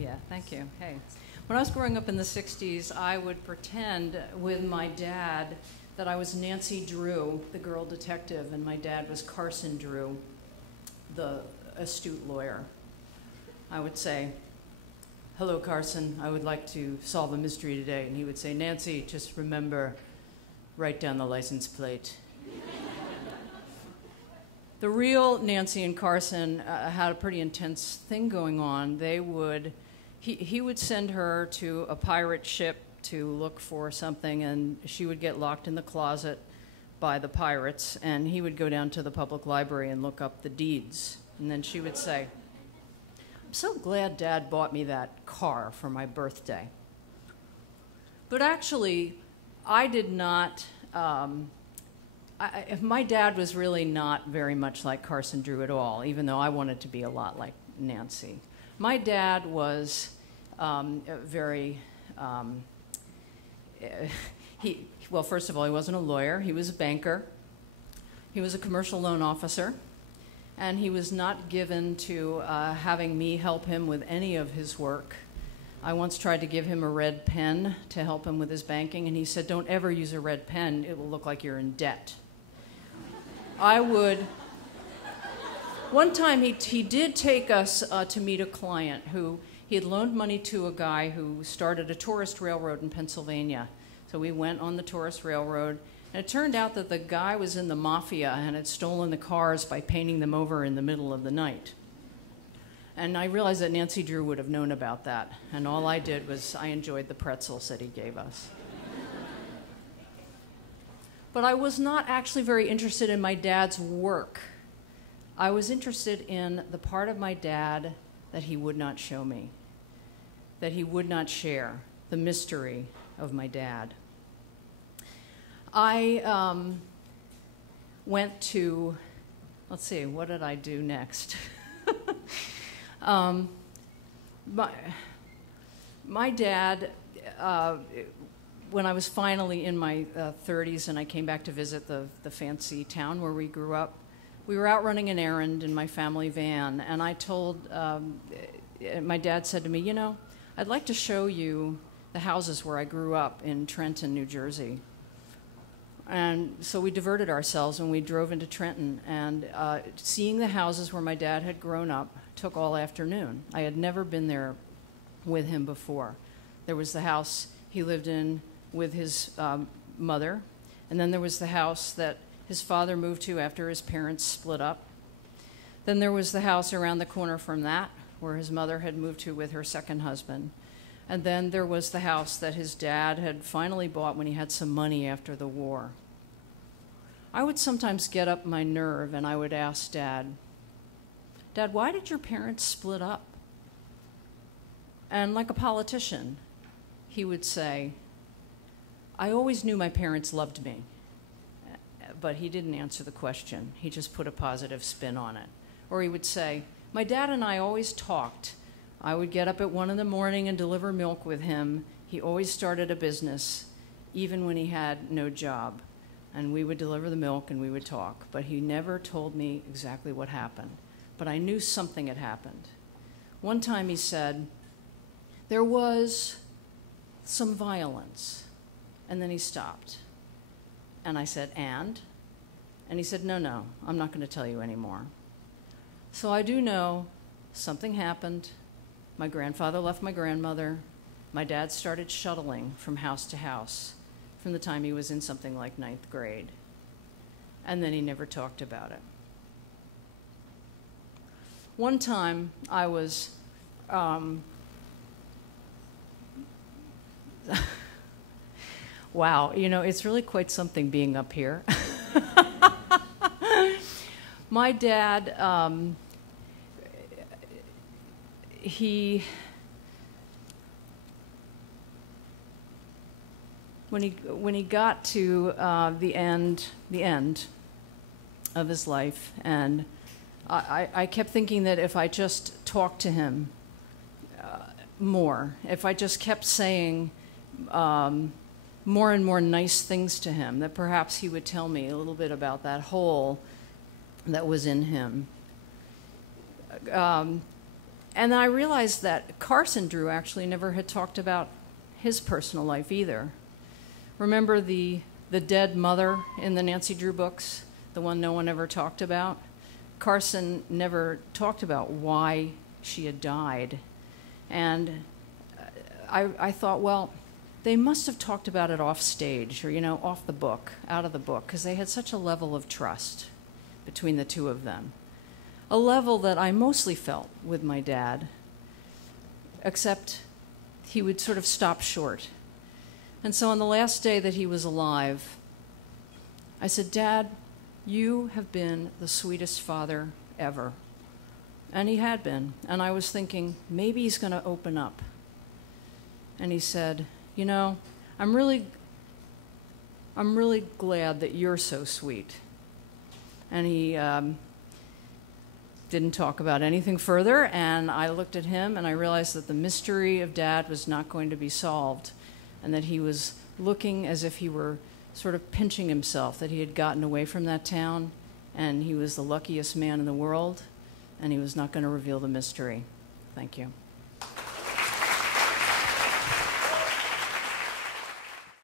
yeah, thank you. Hey. When I was growing up in the 60s, I would pretend with my dad that I was Nancy Drew, the girl detective, and my dad was Carson Drew, the astute lawyer. I would say, "Hello, Carson, I would like to solve a mystery today." And he would say, "Nancy, just remember, write down the license plate." The real Nancy and Carson had a pretty intense thing going on. He would send her to a pirate ship to look for something, and she would get locked in the closet by the pirates, and he would go down to the public library and look up the deeds. And then she would say, "I'm so glad Dad bought me that car for my birthday." But actually, I did not... my dad was really not very much like Carson Drew at all, even though I wanted to be a lot like Nancy. My dad was well, first of all, he wasn't a lawyer. He was a banker. He was a commercial loan officer. And he was not given to having me help him with any of his work. I once tried to give him a red pen to help him with his banking, and he said, "Don't ever use a red pen. It will look like you're in debt." One time he did take us to meet a client who he had loaned money to a guy who started a tourist railroad in Pennsylvania. So we went on the tourist railroad, and it turned out that the guy was in the mafia and had stolen the cars by painting them over in the middle of the night. And I realized that Nancy Drew would have known about that, and all I did was I enjoyed the pretzels that he gave us. But I was not actually very interested in my dad's work. I was interested in the part of my dad that he would not show me, that he would not share, the mystery of my dad. I went to, let's see, what did I do next? My dad, when I was finally in my 30s and I came back to visit the fancy town where we grew up, we were out running an errand in my family van, and I told, my dad said to me, "You know, I'd like to show you the houses where I grew up in Trenton, New Jersey." And so we diverted ourselves and we drove into Trenton, and seeing the houses where my dad had grown up took all afternoon. I had never been there with him before. There was the house he lived in with his mother, and then there was the house that his father moved to after his parents split up. Then there was the house around the corner from that, where his mother had moved to with her second husband. And then there was the house that his dad had finally bought when he had some money after the war. I would sometimes get up my nerve and I would ask Dad, "Dad, why did your parents split up?" And like a politician, he would say, "I always knew my parents loved me." But he didn't answer the question. He just put a positive spin on it. Or he would say, "My dad and I always talked. I would get up at 1 in the morning and deliver milk with him. He always started a business, even when he had no job. And we would deliver the milk and we would talk. But he never told me exactly what happened. But I knew something had happened." One time he said, "There was some violence." And then he stopped. And I said, "And?" And he said, No, I'm not going to tell you anymore." So I do know something happened. My grandfather left my grandmother. My dad started shuttling from house to house from the time he was in something like 9th grade. And then he never talked about it. One time I was wow, you know, it's really quite something being up here. My dad, when he got to the end of his life, and I kept thinking that if I just talked to him more, if I just kept saying more and more nice things to him, that perhaps he would tell me a little bit about that hole that was in him. And I realized that Carson Drew actually never had talked about his personal life either. Remember the dead mother in the Nancy Drew books, the one no one ever talked about? Carson never talked about why she had died. And I thought, well, they must have talked about it off stage or, off the book, out of the book, because they had such a level of trust between the two of them. A level that I mostly felt with my dad, except he would sort of stop short. And so on the last day that he was alive, I said, Dad, you have been the sweetest father ever. And he had been. And I was thinking, maybe he's going to open up. And he said, I'm really glad that you're so sweet. And he didn't talk about anything further, and I looked at him and I realized that the mystery of Dad was not going to be solved, and that he was looking as if he were sort of pinching himself, that he had gotten away from that town, and he was the luckiest man in the world, and he was not going to reveal the mystery. Thank you.